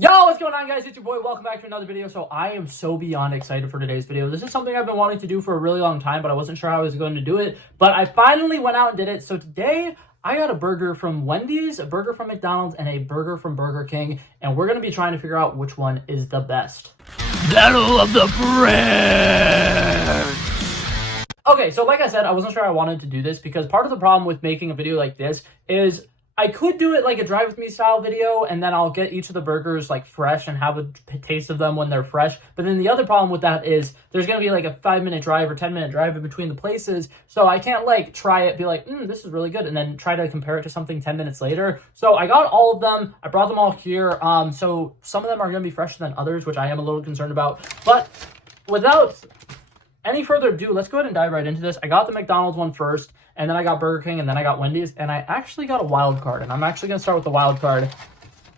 Yo, what's going on, guys? It's your boy. Welcome back to another video. So I am so beyond excited for today's video. This is something I've been wanting to do for a really long time, but I wasn't sure how I was going to do it. But I finally went out and did it. So today I got a burger from Wendy's, a burger from McDonald's, and a burger from Burger King. And we're going to be trying to figure out which one is the best. Battle of the Bread! Okay, so like I said, I wasn't sure I wanted to do this because part of the problem with making a video like this is I could do it like a drive with me style video, and then I'll get each of the burgers like fresh and have a taste of them when they're fresh. But then the other problem with that is there's going to be like a 5-minute drive or 10-minute drive in between the places. So I can't like try it, be like, this is really good, and then try to compare it to something 10 minutes later. So I got all of them. I brought them all here. So some of them are going to be fresher than others, which I am a little concerned about. But without any further ado, let's go ahead and dive right into this. I got the McDonald's one first, and then I got Burger King, and then I got Wendy's, and I actually got a wild card, and I'm actually going to start with the wild card.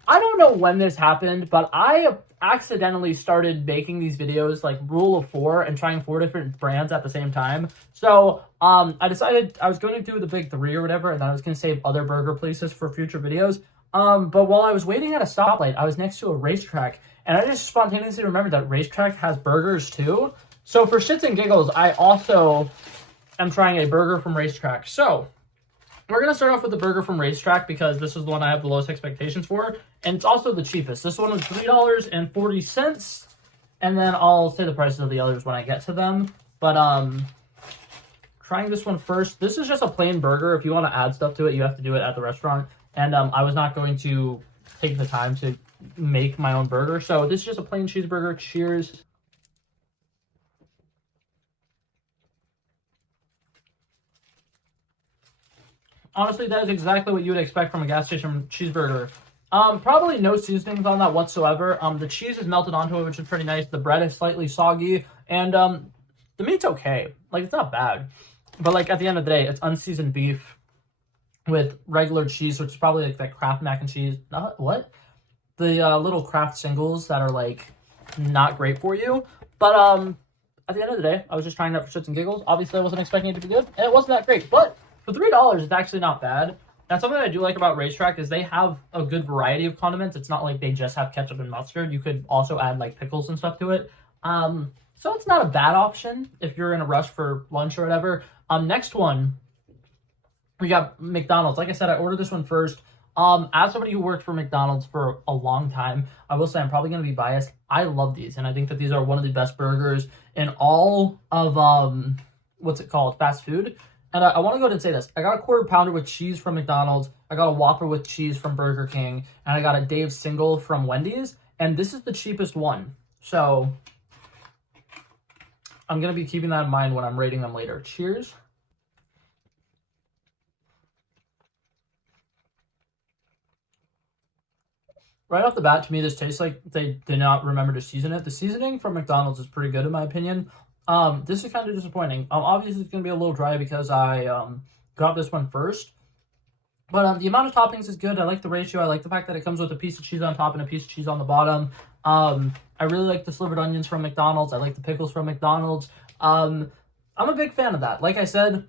I don't know when this happened, but I accidentally started making these videos like rule of 4 and trying 4 different brands at the same time. So I decided I was going to do the big 3 or whatever, and then I was going to save other burger places for future videos. But while I was waiting at a stoplight, I was next to a racetrack, and I just spontaneously remembered that racetrack has burgers too. So for shits and giggles, I also am trying a burger from Racetrack. So we're going to start off with the burger from Racetrack because this is the one I have the lowest expectations for. And it's also the cheapest. This one was $3.40. And then I'll say the prices of the others when I get to them. But trying this one first. This is just a plain burger. If you want to add stuff to it, you have to do it at the restaurant. And I was not going to take the time to make my own burger. So this is just a plain cheeseburger. Cheers. Honestly, that is exactly what you would expect from a gas station cheeseburger. Probably no seasonings on that whatsoever. The cheese is melted onto it, which is pretty nice. The bread is slightly soggy, and the meat's okay. Like, it's not bad. But, like, at the end of the day, it's unseasoned beef with regular cheese, which is probably, like, that Kraft mac and cheese. What? The little Kraft singles that are, like, not great for you. But, at the end of the day, I was just trying that for shits and giggles. Obviously, I wasn't expecting it to be good, and it wasn't that great, but for $3, it's actually not bad. Now, something I do like about Racetrack is they have a good variety of condiments. It's not like they just have ketchup and mustard. You could also add like pickles and stuff to it. So it's not a bad option if you're in a rush for lunch or whatever. Next one, we got McDonald's. Like I said, I ordered this one first. As somebody who worked for McDonald's for a long time, I will say I'm probably going to be biased. I love these, and I think that these are one of the best burgers in all of, fast food. And I want to go ahead and say this. I got a quarter pounder with cheese from McDonald's. I got a Whopper with cheese from Burger King. And I got a Dave's single from Wendy's. And this is the cheapest one. So I'm going to be keeping that in mind when I'm rating them later. Cheers. Right off the bat, to me, this tastes like they did not remember to season it. The seasoning from McDonald's is pretty good in my opinion. This is kind of disappointing. Obviously, it's going to be a little dry because I got this one first. But the amount of toppings is good. I like the ratio. I like the fact that it comes with a piece of cheese on top and a piece of cheese on the bottom. I really like the slivered onions from McDonald's. I like the pickles from McDonald's. I'm a big fan of that. Like I said,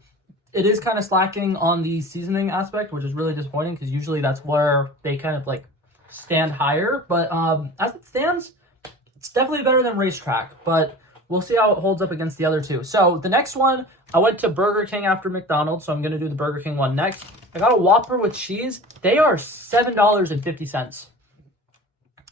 it is kind of slacking on the seasoning aspect, which is really disappointing because usually that's where they kind of like stand higher. But as it stands, it's definitely better than Racetrack. But we'll see how it holds up against the other two. So the next one, I went to Burger King after McDonald's, so I'm going to do the Burger King one next. I got a Whopper with cheese. They are $7.50.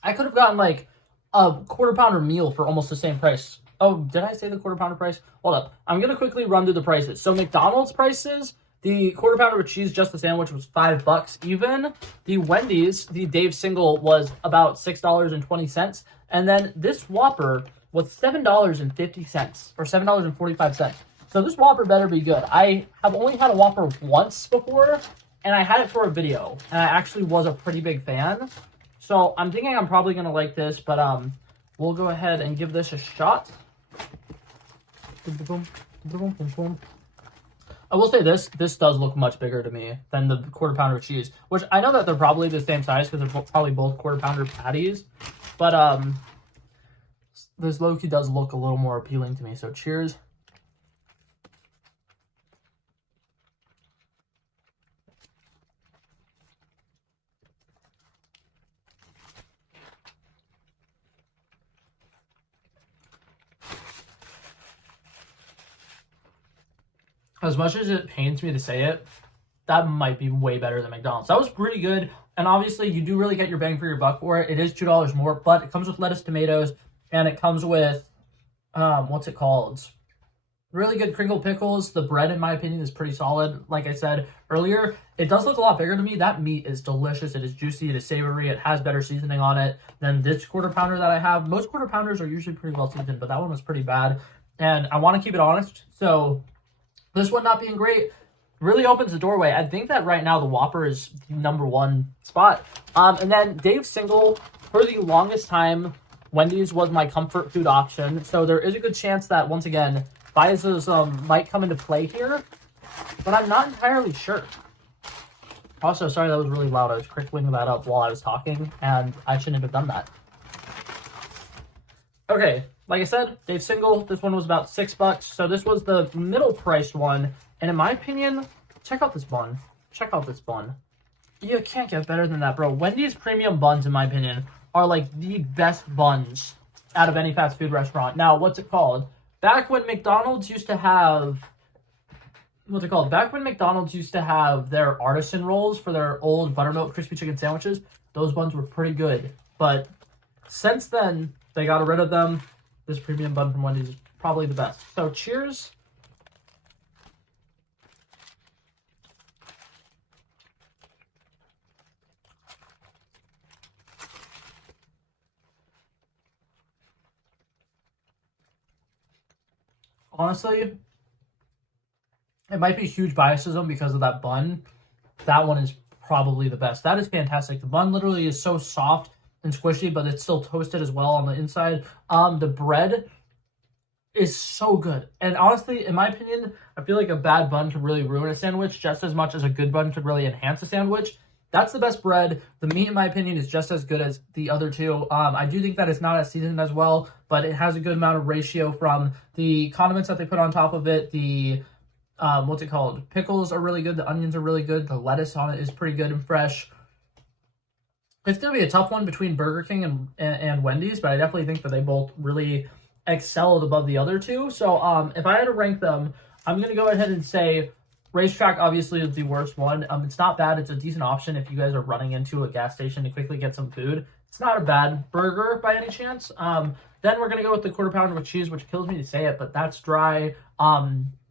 I could have gotten like a quarter pounder meal for almost the same price. Oh, did I say the quarter pounder price? Hold up. I'm going to quickly run through the prices. So McDonald's prices, the quarter pounder with cheese, just the sandwich, was $5 even. The Wendy's, the Dave single, was about $6.20. And then this Whopper was $7.50 or $7.45. So this Whopper better be good. I have only had a Whopper once before, and I had it for a video, and I actually was a pretty big fan. So I'm thinking I'm probably going to like this, but we'll go ahead and give this a shot. I will say this does look much bigger to me than the quarter pounder of cheese, which I know that they're probably the same size because they're probably both quarter pounder patties, but this low-key does look a little more appealing to me. So cheers. as much as it pains me to say it, that might be way better than McDonald's. That was pretty good. And obviously, you do really get your bang for your buck for it. It is $2 more, but it comes with lettuce, tomatoes, and it comes with, what's it called? Really good crinkle pickles. The bread, in my opinion, is pretty solid. Like I said earlier, it does look a lot bigger to me. That meat is delicious. It is juicy. It is savory. It has better seasoning on it than this quarter pounder that I have. Most quarter pounders are usually pretty well seasoned, but that one was pretty bad. And I want to keep it honest. So this one not being great really opens the doorway. I think that right now the Whopper is the #1 spot. And then Dave's Single, for the longest time, Wendy's was my comfort food option. So there is a good chance that, once again, biases might come into play here, but I'm not entirely sure. Also, sorry, that was really loud. I was crickling that up while I was talking, and I shouldn't have done that. Okay, like I said, Dave's Single, this one was about $6, so this was the middle priced one, and in my opinion, check out this bun. Check out this bun. You can't get better than that, bro. Wendy's premium buns, in my opinion, are like the best buns out of any fast food restaurant. Now, what's it called? Back when McDonald's used to have, Back when McDonald's used to have their artisan rolls for their old buttermilk crispy chicken sandwiches, those buns were pretty good. But since then, they got rid of them. This premium bun from Wendy's is probably the best. So cheers. Honestly, it might be huge biasism because of that bun. That one is probably the best. That is fantastic. The bun literally is so soft and squishy, but it's still toasted as well on the inside. The bread is so good. And honestly, in my opinion, I feel like a bad bun could really ruin a sandwich just as much as a good bun could really enhance a sandwich. That's the best bread. The meat, in my opinion, is just as good as the other two. I do think that it's not as seasoned as well, but it has a good amount of ratio from the condiments that they put on top of it. The, pickles are really good. The onions are really good. The lettuce on it is pretty good and fresh. It's going to be a tough one between Burger King and Wendy's, but I definitely think that they both really excelled above the other two. So if I had to rank them, I'm going to go ahead and say Racetrack obviously is the worst one. It's not bad. It's a decent option if you guys are running into a gas station to quickly get some food. It's not a bad burger by any chance. Then we're going to go with the quarter pounder with cheese, which kills me to say it, but that's dry.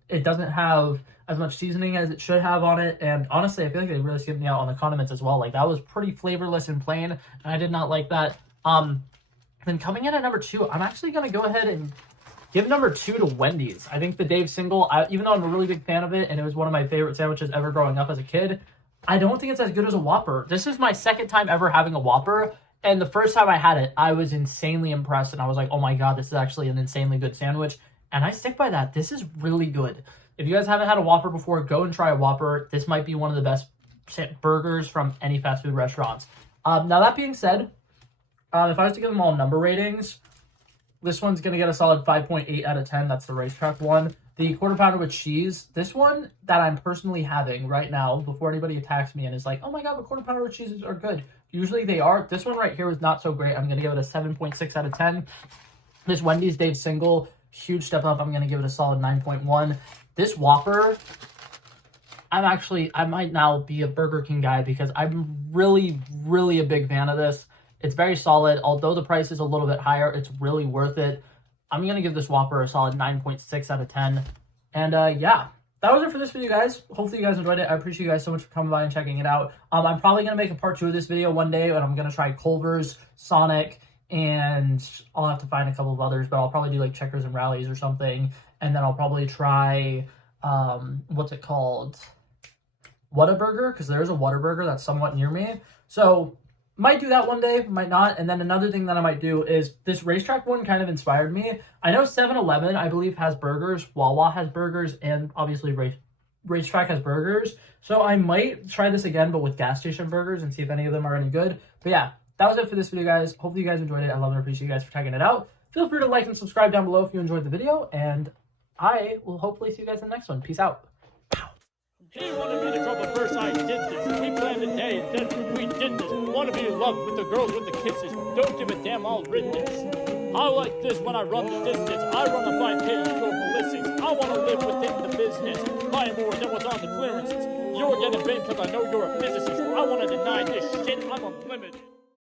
It doesn't have as much seasoning as it should have on it. And honestly, I feel like they really skipped me out on the condiments as well. Like, that was pretty flavorless and plain, and I did not like that. Then coming in at #2, I'm actually going to go ahead and give #2 to Wendy's. I think the Dave's Single, even though I'm a really big fan of it, and it was one of my favorite sandwiches ever growing up as a kid, I don't think it's as good as a Whopper. This is my second time ever having a Whopper, and the first time I had it, I was insanely impressed, and I was like, oh my god, this is actually an insanely good sandwich, and I stick by that. This is really good. If you guys haven't had a Whopper before, go and try a Whopper. This might be one of the best burgers from any fast food restaurants. Now, that being said, if I was to give them all number ratings, this one's going to get a solid 5.8 out of 10. That's the Racetrack one. The quarter pounder with cheese, this one that I'm personally having right now, before anybody attacks me and is like, oh my god, but quarter pounder with cheeses are good. Usually they are. This one right here was not so great. I'm going to give it a 7.6 out of 10. This Wendy's Dave's Single, huge step up. I'm going to give it a solid 9.1. This Whopper, I might now be a Burger King guy because I'm really, really a big fan of this. It's very solid. Although the price is a little bit higher, it's really worth it. I'm going to give this Whopper a solid 9.6 out of 10. And yeah, that was it for this video, guys. Hopefully you guys enjoyed it. I appreciate you guys so much for coming by and checking it out. I'm probably going to make a part 2 of this video one day, and I'm going to try Culver's, Sonic, and I'll have to find a couple of others, but I'll probably do like Checkers and Rallies or something. And then I'll probably try, Whataburger, because there's a Whataburger that's somewhat near me. So might do that one day, might not. And then another thing that I might do is this Racetrack one kind of inspired me. I know 7-Eleven, I believe, has burgers. Wawa has burgers, and obviously Racetrack has burgers. So I might try this again, but with gas station burgers, and see if any of them are any good. But yeah, that was it for this video, guys. Hopefully you guys enjoyed it. I love and appreciate you guys for checking it out. Feel free to like and subscribe down below if you enjoyed the video, and I will hopefully see you guys in the next one. Peace out. He wanted me to drop a verse, I did this. We planned a day, then we did this. Wanna be in love with the girls with the kisses. Don't give a damn, I'll rid this. I like this when I run the distance. I run the 5K, you go ballistics. I wanna live within the business. buying more than what's on the clearances. You're getting big because I know you're a physicist. I want to deny this shit. I'm unlimited.